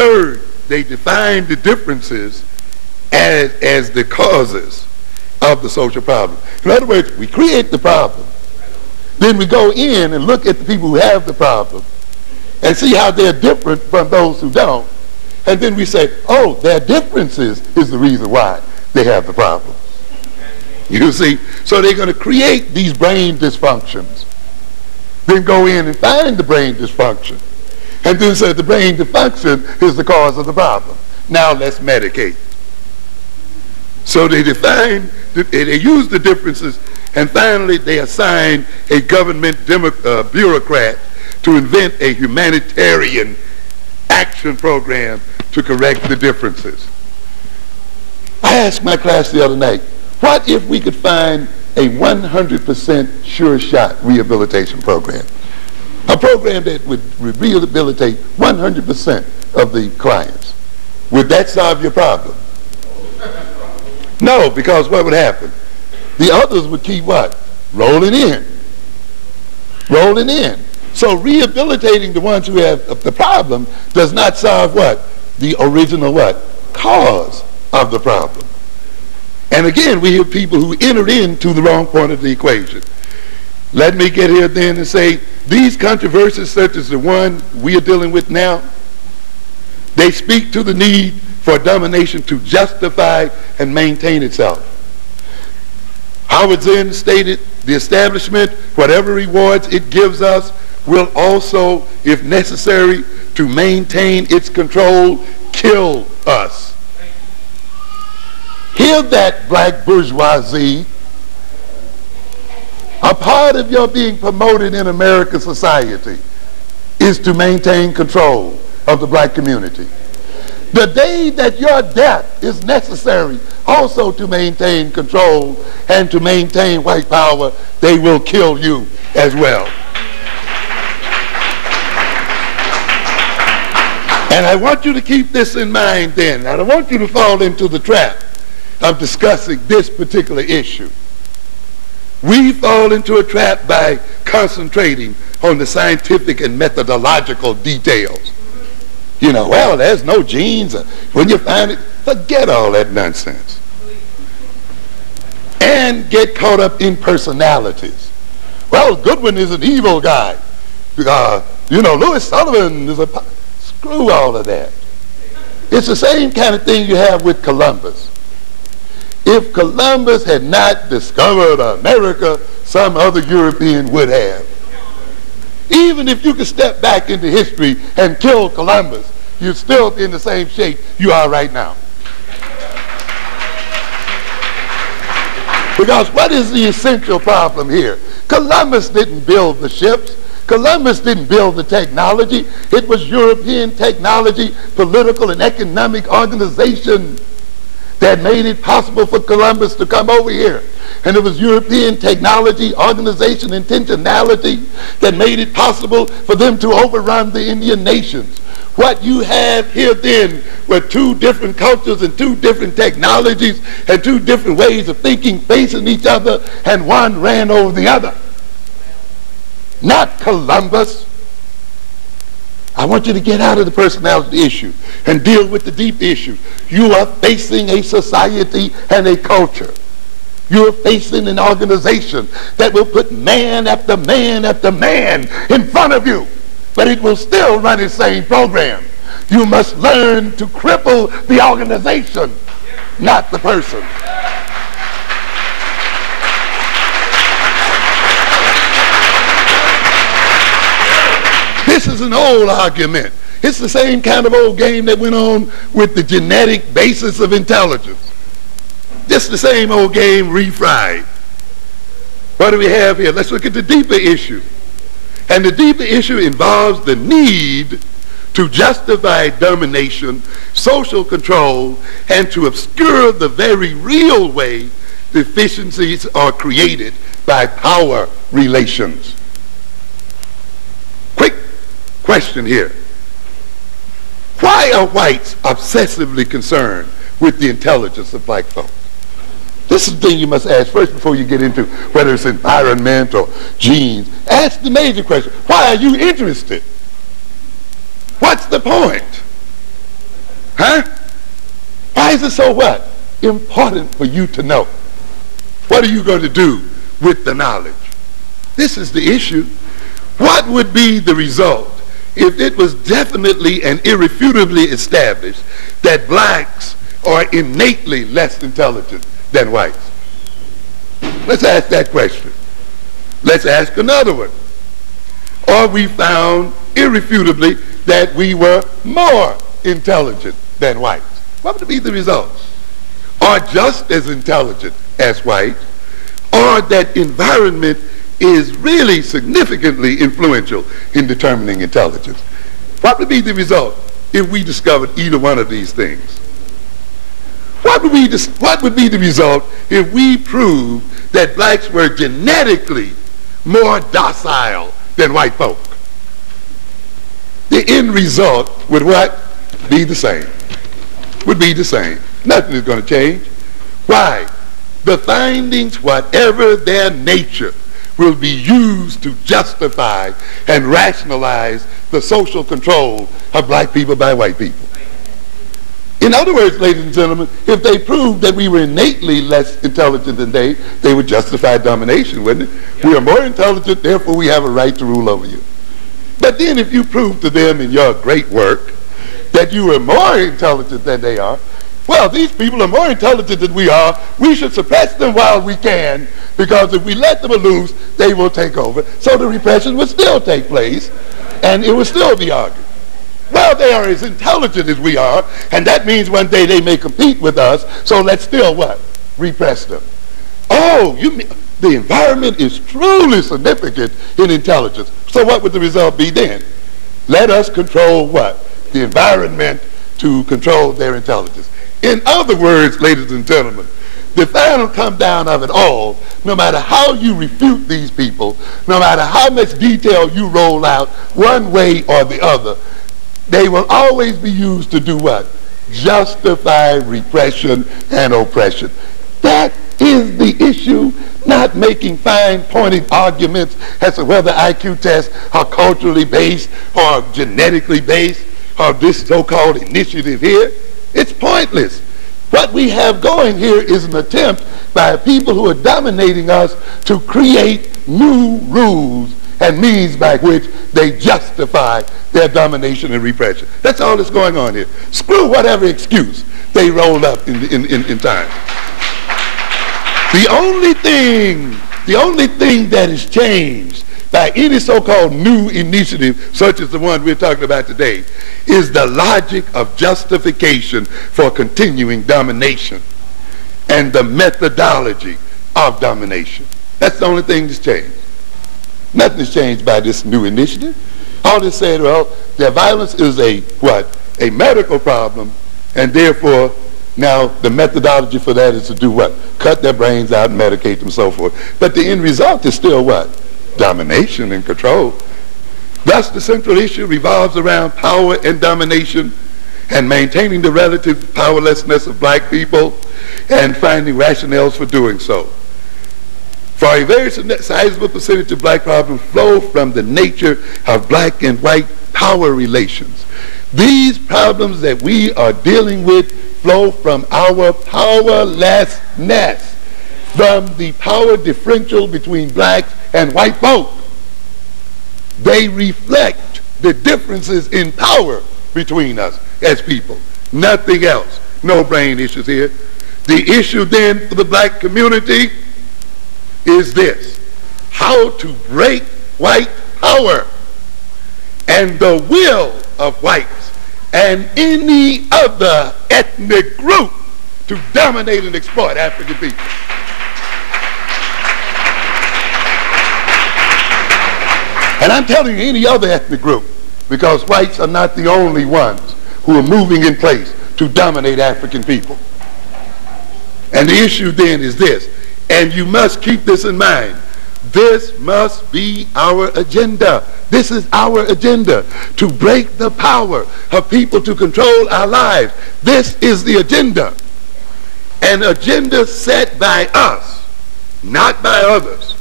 Third, they define the differences as the causes of the social problem. In other words, we create the problem. Then we go in and look at the people who have the problem and see how they're different from those who don't. And then we say, oh, their differences is the reason why they have the problem. You see? So they're going to create these brain dysfunctions. Then go in and find the brain dysfunction. And then say the brain dysfunction is the cause of the problem. Now let's medicate. So they define, they use the differences, and finally they assign a government bureaucrat to invent a humanitarian action program to correct the differences. I asked my class the other night, what if we could find a 100% sure shot rehabilitation program? A program that would rehabilitate 100% of the clients. Would that solve your problem? No, because what would happen? The others would keep what? Rolling in. Rolling in. So rehabilitating the ones who have the problem does not solve what? The original what? Cause of the problem. And again, we have people who enter into the wrong point of the equation. Let me get here then and say, these controversies such as the one we are dealing with now, they speak to the need for domination to justify and maintain itself. Howard Zinn stated, the establishment, whatever rewards it gives us, will also, if necessary, to maintain its control, kill us. Hear that, black bourgeoisie. A part of your being promoted in American society is to maintain control of the black community. The day that your death is necessary also to maintain control and to maintain white power, they will kill you as well. And I want you to keep this in mind then. I don't want you to fall into the trap of discussing this particular issue. We fall into a trap by concentrating on the scientific and methodological details. You know, well, there's no genes. When you find it, forget all that nonsense. And get caught up in personalities. Well, Goodwin is an evil guy. You know, Louis Sullivan is a... Screw all of that. It's the same kind of thing you have with Columbus. If Columbus had not discovered America, some other European would have. Even if you could step back into history and kill Columbus, you'd still be in the same shape you are right now. Because what is the essential problem here? Columbus didn't build the ships. Columbus didn't build the technology. It was European technology, political and economic organization that made it possible for Columbus to come over here. And it was European technology, organization, intentionality that made it possible for them to overrun the Indian nations. What you have here then were two different cultures and two different technologies and two different ways of thinking facing each other, and one ran over the other. Not Columbus. I want you to get out of the personality issue and deal with the deep issues. You are facing a society and a culture. You are facing an organization that will put man after man after man in front of you, but it will still run its same program. You must learn to cripple the organization, not the person. This is an old argument. It's the same kind of old game that went on with the genetic basis of intelligence. This is the same old game refried. What do we have here? Let's look at the deeper issue. And the deeper issue involves the need to justify domination, social control, and to obscure the very real way deficiencies are created by power relations. Quick question here. Why are whites obsessively concerned with the intelligence of black folks? This is the thing you must ask first before you get into whether it's environment or genes. Ask the major question. Why are you interested? What's the point? Huh? Why is it so what? Important for you to know? What are you going to do with the knowledge? This is the issue. What would be the result if it was definitely and irrefutably established that blacks are innately less intelligent than whites? Let's ask that question. Let's ask another one. Or we found irrefutably that we were more intelligent than whites. What would be the result? Or just as intelligent as whites, or that environment is really significantly influential in determining intelligence. What would be the result if we discovered either one of these things? What would be the result if we proved that blacks were genetically more docile than white folk? The end result would what? Be the same. Would be the same. Nothing is going to change. Why? The findings, whatever their nature, will be used to justify and rationalize the social control of black people by white people. In other words, ladies and gentlemen, if they proved that we were innately less intelligent than they would justify domination, wouldn't it? Yep. We are more intelligent, therefore we have a right to rule over you. But then if you prove to them in your great work that you are more intelligent than they are, well, these people are more intelligent than we are. We should suppress them while we can, because if we let them loose, they will take over. So the repression would still take place, and it would still be argued. Well, they are as intelligent as we are, and that means one day they may compete with us, so let's still what? Repress them. Oh, you mean the environment is truly significant in intelligence. So what would the result be then? Let us control what? The environment to control their intelligence. In other words, ladies and gentlemen, the final come down of it all, no matter how you refute these people, no matter how much detail you roll out one way or the other, they will always be used to do what? Justify repression and oppression. That is the issue, not making fine pointed arguments as to whether IQ tests are culturally based or genetically based or this so-called initiative here. It's pointless. What we have going here is an attempt by people who are dominating us to create new rules and means by which they justify their domination and repression. That's all that's going on here. Screw whatever excuse they roll up in time. The only thing that has changed by any so-called new initiative, such as the one we're talking about today, is the logic of justification for continuing domination and the methodology of domination. That's the only thing that's changed. Nothing has changed by this new initiative. All they said, well, their violence is a what? A medical problem, and therefore now the methodology for that is to do what? Cut their brains out and medicate them and so forth. But the end result is still what? Domination and control. Thus the central issue revolves around power and domination and maintaining the relative powerlessness of black people and finding rationales for doing so. For a very sizable percentage of black problems flow from the nature of black and white power relations. These problems that we are dealing with flow from our powerlessness, from the power differential between blacks and white folk. They reflect the differences in power between us as people. Nothing else. No brain issues here. The issue then for the black community is this: how to break white power and the will of whites and any other ethnic group to dominate and exploit African people. And I'm telling you, any other ethnic group, because whites are not the only ones who are moving in place to dominate African people. And the issue then is this, and you must keep this in mind, this must be our agenda. This is our agenda, to break the power of people to control our lives. This is the agenda. An agenda set by us, not by others.